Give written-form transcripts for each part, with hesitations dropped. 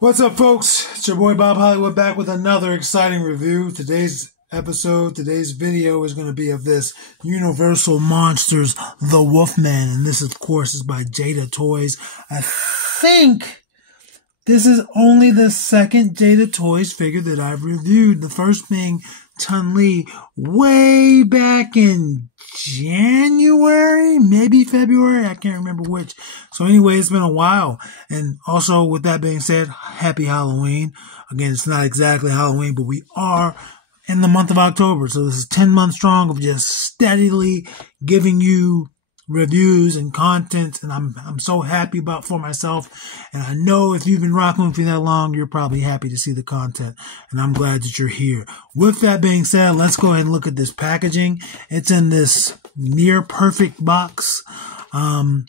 What's up, folks? It's your boy Bob Hollywood back with another exciting review. Today's video is going to be of this Universal Monsters, The Wolfman. And this, of course, is by Jada Toys. I think this is only the second Jada Toys figure that I've reviewed. The first being Chun Li way back in January, maybe February. I can't remember which. So anyway, it's been a while. And also, with that being said, happy Halloween. Again, it's not exactly Halloween, but we are in the month of October. So this is 10 months strong of just steadily giving you reviews and content, and I'm so happy for myself. And I know if you've been rocking with me that long, you're probably happy to see the content, and I'm glad that you're here. With that being said, let's go ahead and look at this packaging. It's in this near perfect box. I've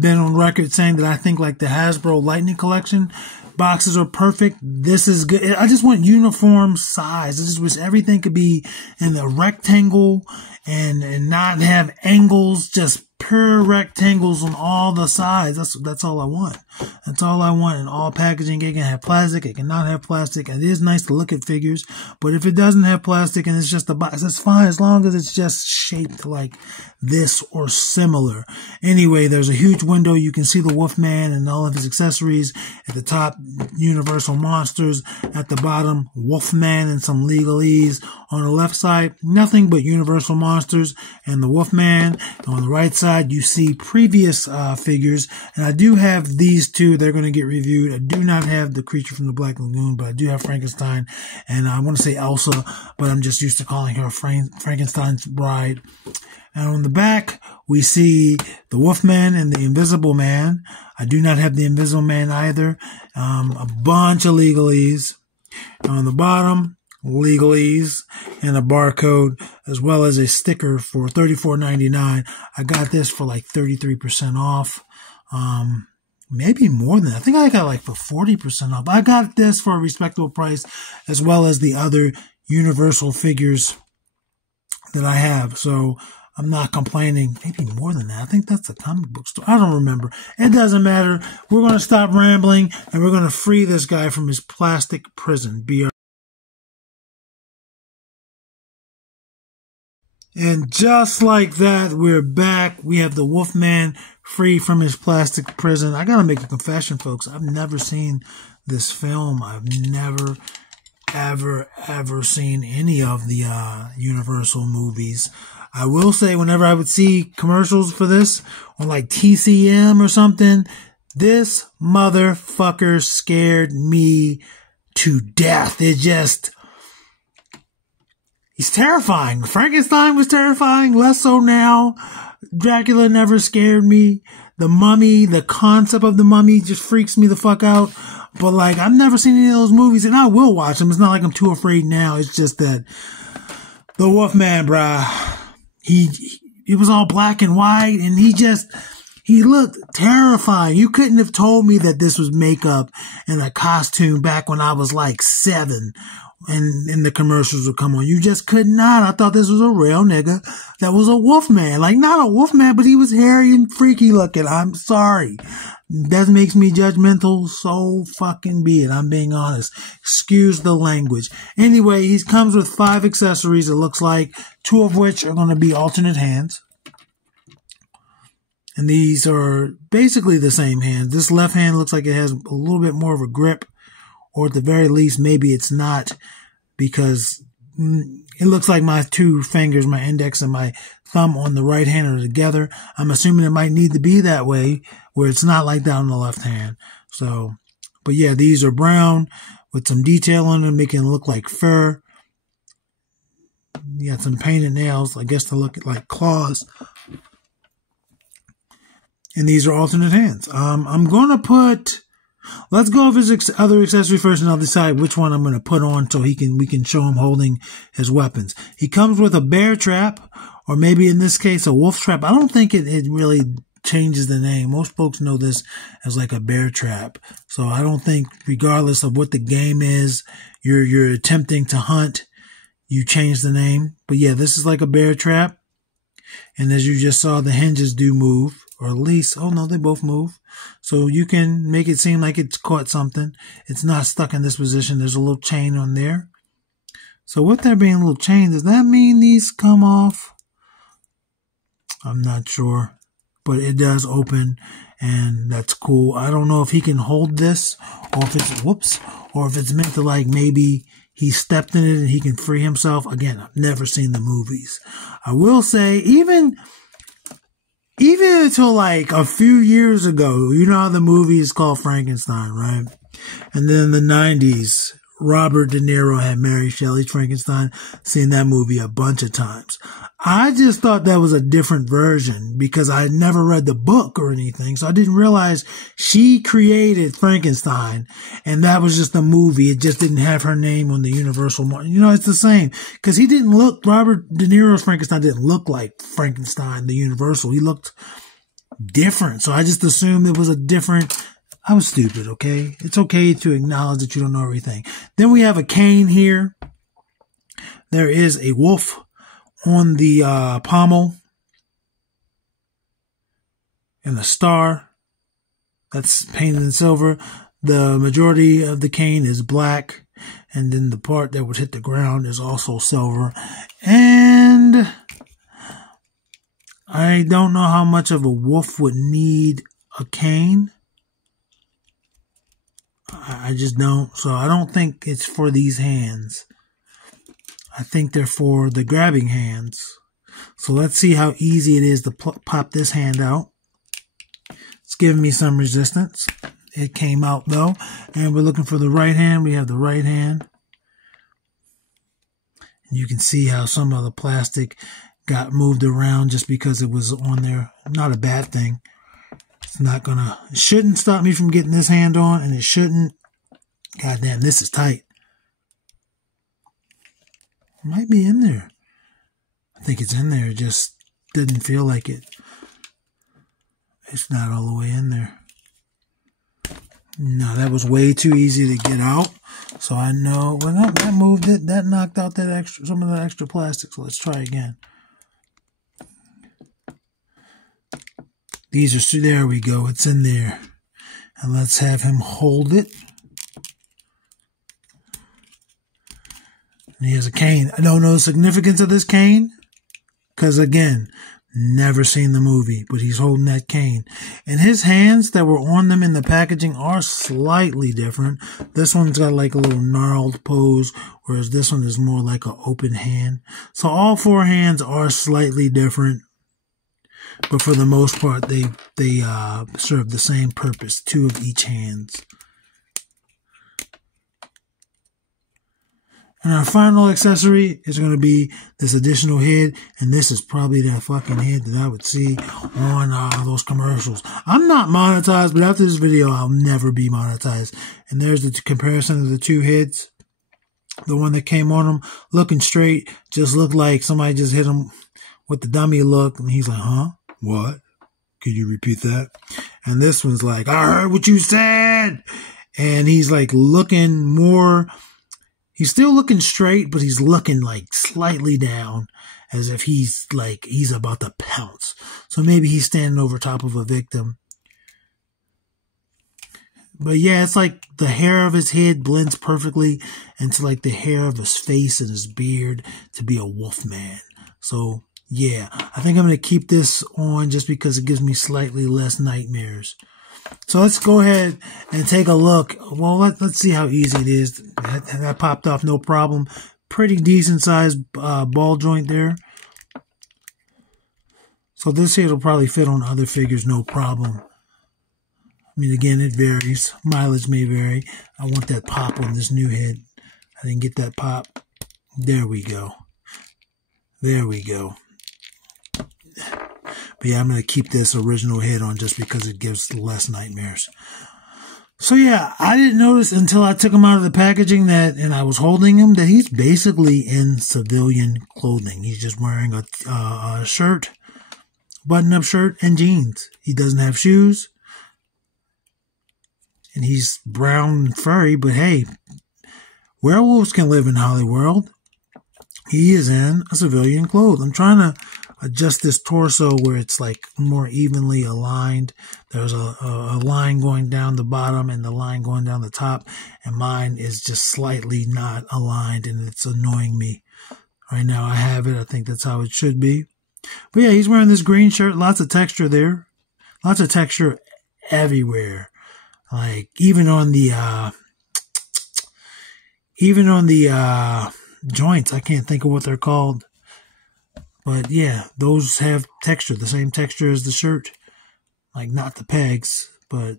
been on record saying that I think like the Hasbro Lightning Collection boxes are perfect. This is good. I just want uniform size. I just wish everything could be in the rectangle and not have angles, just pure rectangles on all the sides. That's all I want. That's all I want in all packaging. It can have plastic, it cannot have plastic. It is nice to look at figures, but if it doesn't have plastic and it's just a box, that's fine as long as it's just shaped like this or similar. Anyway, there's a huge window. You can see the Wolfman and all of his accessories. At the top, Universal Monsters. At the bottom, Wolfman and some legalese. On the left side, nothing but Universal Monsters and the Wolfman. On the right side, you see previous figures. And I do have these two. They're going to get reviewed. I do not have the Creature from the Black Lagoon, but I do have Frankenstein. And I want to say Elsa, but I'm just used to calling her Frankenstein's bride. And on the back, we see the Wolfman and the Invisible Man. I do not have the Invisible Man either. A bunch of legalese. On the bottom, legalese and a barcode, as well as a sticker for $34.99. I got this for like 33% off. Maybe more than that. I think I got like for 40% off. I got this for a respectable price, as well as the other Universal figures that I have. So I'm not complaining. Maybe more than that. I think that's a comic book store. I don't remember. It doesn't matter. We're going to stop rambling, and we're going to free this guy from his plastic prison. And just like that, we're back. We have the Wolfman free from his plastic prison. I got to make a confession, folks. I've never seen this film. I've never, ever seen any of the Universal movies. I will say, whenever I would see commercials for this on like TCM or something, this motherfucker scared me to death. He's terrifying. Frankenstein was terrifying, less so now. Dracula never scared me. The Mummy, the concept of the Mummy just freaks me the fuck out. But like, I've never seen any of those movies, and I will watch them. It's not like I'm too afraid now. It's just that the Wolfman, bruh, he was all black and white, and he looked terrifying. You couldn't have told me that this was makeup and a costume back when I was like 7 and the commercials would come on. You just could not. I thought this was a real nigga that was a Wolfman. Like, not a Wolfman, but he was hairy and freaky looking. I'm sorry. That makes me judgmental, so fucking be it. I'm being honest. Excuse the language. Anyway, he comes with 5 accessories, it looks like, 2 of which are going to be alternate hands. And these are basically the same hands. This left hand looks like it has a little bit more of a grip, or at the very least, maybe it's not, because it looks like my 2 fingers, my index and my thumb on the right hand, are together. I'm assuming it might need to be that way, where it's not like that on the left hand. So, but yeah, these are brown with some detail on them, making it look like fur. You got some painted nails, I guess, to look like claws. And these are alternate hands. I'm going to put, let's go with his other accessory first, and I'll decide which one I'm going to put on so we can show him holding his weapons. He comes with a bear trap, or maybe in this case a wolf trap. I don't think it really changes the name. Most folks know this as like a bear trap. So I don't think, regardless of what the game is you're attempting to hunt, you change the name. But yeah, this is like a bear trap. And as you just saw, the hinges do move, or at least, oh no, they both move. So you can make it seem like it's caught something. It's not stuck in this position. There's a little chain on there. So with there being a little chain, does that mean these come off? I'm not sure, but it does open, and that's cool. I don't know if he can hold this, or if it's, or if it's meant to, like, maybe he stepped in it and he can free himself. Again, I've never seen the movies. I will say, even until like a few years ago, you know how the movie is called Frankenstein, right? And then in the 90s, Robert De Niro had Mary Shelley's Frankenstein. Seen that movie a bunch of times. I just thought that was a different version because I had never read the book or anything. So I didn't realize she created Frankenstein and that was just a movie. It just didn't have her name on the Universal mark. You know, it's the same because he didn't look, Robert De Niro's Frankenstein didn't look like Frankenstein, the Universal. He looked different. So I just assumed it was a different. I was stupid, okay? It's okay to acknowledge that you don't know everything. Then we have a cane here. There is a wolf on the pommel and a star that's painted in silver. The majority of the cane is black, and then the part that would hit the ground is also silver. And I don't know how much of a wolf would need a cane. I just don't. So I don't think it's for these hands. I think they're for the grabbing hands. So let's see how easy it is to pop this hand out. It's giving me some resistance. It came out though. And we're looking for the right hand. We have the right hand. And you can see how some of the plastic got moved around just because it was on there. Not a bad thing. It's not gonna, it shouldn't stop me from getting this hand on, and it shouldn't. God damn, this is tight. It might be in there. I think it's in there. It just didn't feel like it. It's not all the way in there. No, that was way too easy to get out. So I know, well, no, that moved it. That knocked out that extra, some of that extra plastic. So let's try again. These are, there we go. It's in there. And let's have him hold it. And he has a cane. I don't know the significance of this cane. Because again, never seen the movie. But he's holding that cane. And his hands that were on them in the packaging are slightly different. This one's got like a little gnarled pose. Whereas this one is more like an open hand. So all four hands are slightly different. But for the most part, they serve the same purpose. Two of each hands. And our final accessory is going to be this additional head. And this is probably that fucking head that I would see on those commercials. I'm not monetized, but after this video, I'll never be monetized. And there's the comparison of the two heads. The one that came on him looking straight just looked like somebody just hit him with the dummy look. And he's like, huh? What? Could you repeat that? And this one's like, I heard what you said. And he's like looking more, he's still looking straight, but he's looking like slightly down as if he's like, he's about to pounce. So maybe he's standing over top of a victim. But yeah, it's like the hair of his head blends perfectly into like the hair of his face and his beard to be a wolf man. So yeah, I think I'm going to keep this on just because it gives me slightly less nightmares. So let's go ahead and take a look. Well, let's see how easy it is. That popped off no problem. Pretty decent sized ball joint there. So this here will probably fit on other figures no problem. I mean, again, it varies. Mileage may vary. I want that pop on this new head. I didn't get that pop. There we go. There we go. But yeah, I'm going to keep this original head on just because it gives less nightmares. So yeah, I didn't notice until I took him out of the packaging and I was holding him that he's basically in civilian clothing. He's just wearing a shirt, button-up shirt, and jeans. He doesn't have shoes. And he's brown and furry, but hey, werewolves can live in Hollywood. He is in a civilian clothes. I'm trying to adjust this torso where it's like more evenly aligned. There's a line going down the bottom and the line going down the top, and mine is just slightly not aligned, and it's annoying me. Right now I have it. I think that's how it should be. But yeah, he's wearing this green shirt. Lots of texture there. Lots of texture everywhere. Like even on the joints. I can't think of what they're called. But yeah, those have texture, the same texture as the shirt. Like not the pegs, but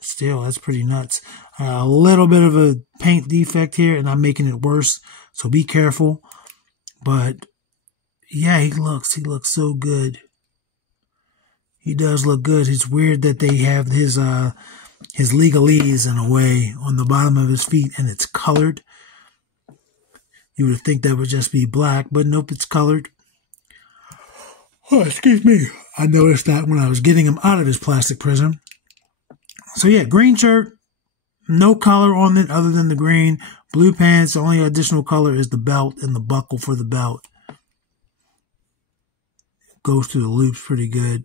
still, that's pretty nuts. A little bit of a paint defect here, and I'm making it worse. So be careful. But yeah, he looks so good. He does look good. It's weird that they have his legalese in a way on the bottom of his feet, and it's colored. You would think that would just be black, but nope, it's colored. Oh, excuse me. I noticed that when I was getting him out of his plastic prison. So yeah, green shirt, no color on it other than the green. Blue pants, the only additional color is the belt and the buckle for the belt. Goes through the loops pretty good.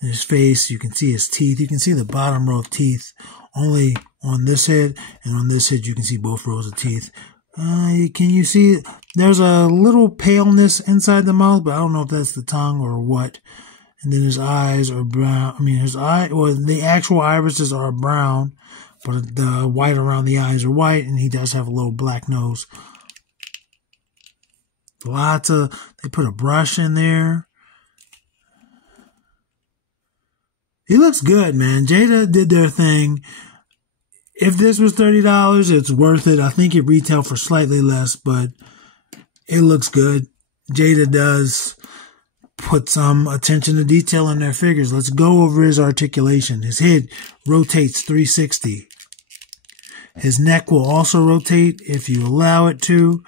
In his face, you can see his teeth. You can see the bottom row of teeth only on this head, and on this head you can see both rows of teeth. Can you see? There's a little paleness inside the mouth, but I don't know if that's the tongue or what. And then his eyes are brown. I mean, the actual irises are brown, but the white around the eyes are white, and he does have a little black nose. They put a brush in there. He looks good, man. Jada did their thing. If this was $30, it's worth it. I think it retailed for slightly less, but it looks good. Jada does put some attention to detail in their figures. Let's go over his articulation. His head rotates 360. His neck will also rotate if you allow it to,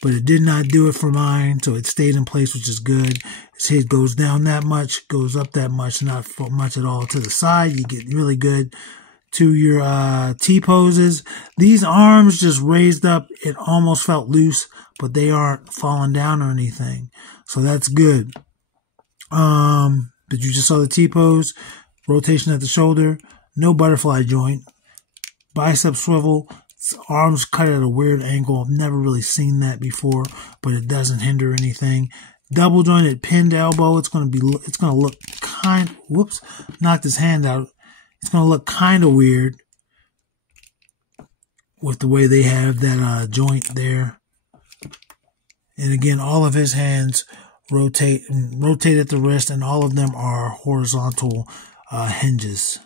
but it did not do it for mine, so it stayed in place, which is good. His head goes down that much, goes up that much, not much at all to the side. You get really good to your T-poses. These arms just raised up. It almost felt loose, but they aren't falling down or anything. So that's good. But you just saw the T-pose. Rotation at the shoulder. No butterfly joint. Bicep swivel. Arms cut at a weird angle. I've never really seen that before, but it doesn't hinder anything. Double jointed pinned elbow. It's going to look whoops, knocked his hand out. It's going to look kind of weird with the way they have that joint there. And again, all of his hands rotate at the wrist, and all of them are horizontal hinges.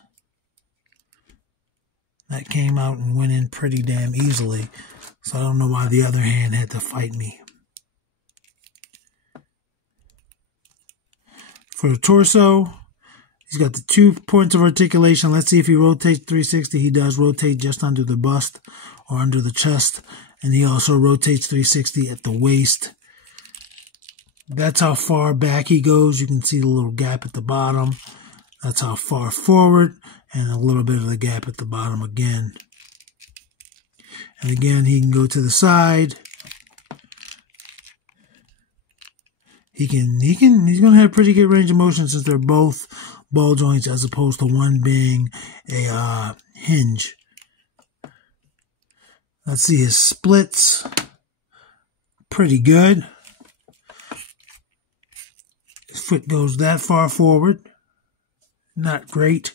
That came out and went in pretty damn easily. So I don't know why the other hand had to fight me. For the torso, he's got the 2 points of articulation. Let's see if he rotates 360. He does rotate just under the bust or under the chest. And he also rotates 360 at the waist. That's how far back he goes. You can see the little gap at the bottom. That's how far forward, and a little bit of the gap at the bottom again. And again, he can go to the side. He's going to have pretty good range of motion since they're both ball joints as opposed to one being a hinge. Let's see his splits. Pretty good. His foot goes that far forward. Not great.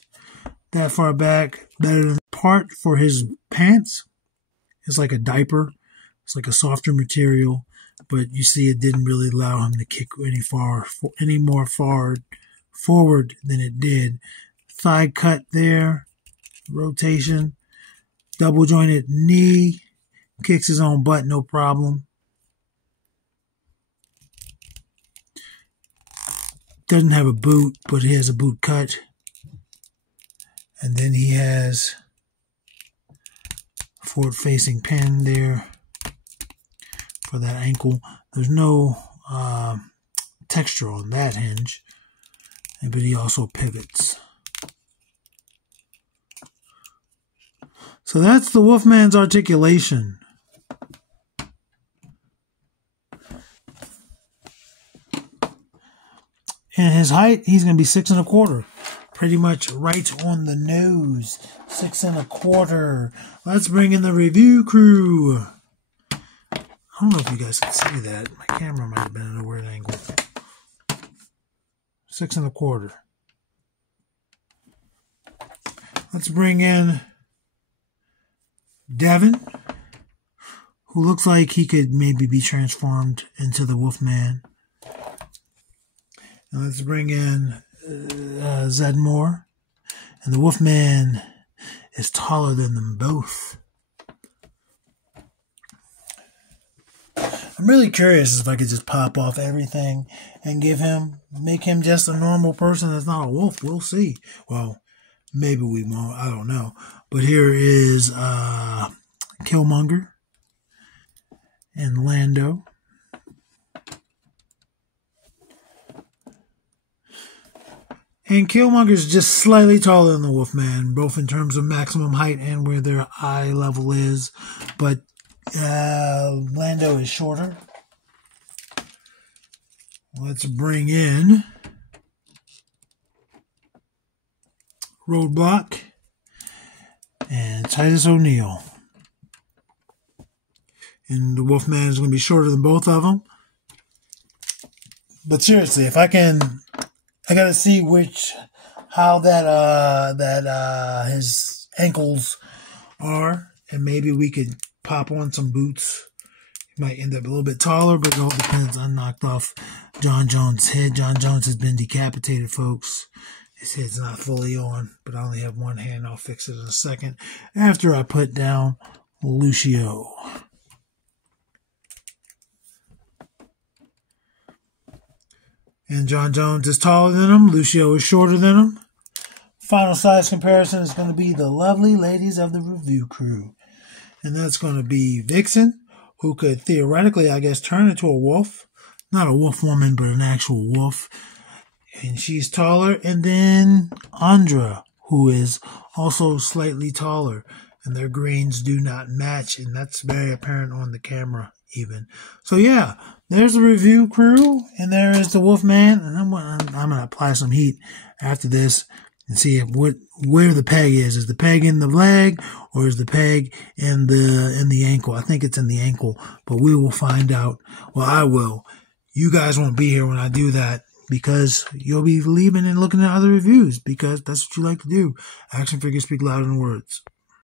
That far back. Better than part for his pants. It's like a diaper. It's like a softer material. But you see it didn't really allow him to kick any more forward than it did. Thigh cut there. Rotation. Double jointed knee. Kicks his own butt, no problem. Doesn't have a boot, but he has a boot cut. And then he has a forward-facing pin there for that ankle. There's no texture on that hinge, but he also pivots. So that's the Wolfman's articulation. And his height, he's going to be 6¼ pretty much right on the nose. 6¼ Let's bring in the review crew. I don't know if you guys can see that. My camera might have been at a weird angle. 6¼ Let's bring in Devin, who looks like he could maybe be transformed into the Wolfman. And let's bring in Zedmore. And the Wolfman is taller than them both. I'm really curious if I could just pop off everything and make him just a normal person that's not a wolf. We'll see. Well, maybe we won't. I don't know. But here is Killmonger and Lando. And Killmonger's just slightly taller than the Wolfman, both in terms of maximum height and where their eye level is. But Lando is shorter. Let's bring in Roadblock and Titus O'Neil. And the Wolfman is going to be shorter than both of them. But seriously, if I gotta see how his ankles are, and maybe we could pop on some boots. He might end up a little bit taller, but it all depends. I knocked off John Jones' head. John Jones has been decapitated, folks. His head's not fully on, but I only have one hand. I'll fix it in a second after I put down Lucio. And John Jones is taller than him. Lucio is shorter than him. Final size comparison is going to be the lovely ladies of the review crew. And that's going to be Vixen, who could theoretically, I guess, turn into a wolf. Not a wolf woman, but an actual wolf. And she's taller. And then Andra, who is also slightly taller. And their greens do not match. And that's very apparent on the camera even. So yeah, there's the review crew. And there is the Wolfman. And I'm going to apply some heat after this and see where the peg is. Is the peg in the leg or is the peg in the ankle? I think it's in the ankle, but we will find out. Well, I will. You guys won't be here when I do that because you'll be leaving and looking at other reviews because that's what you like to do. Action figures speak louder than words.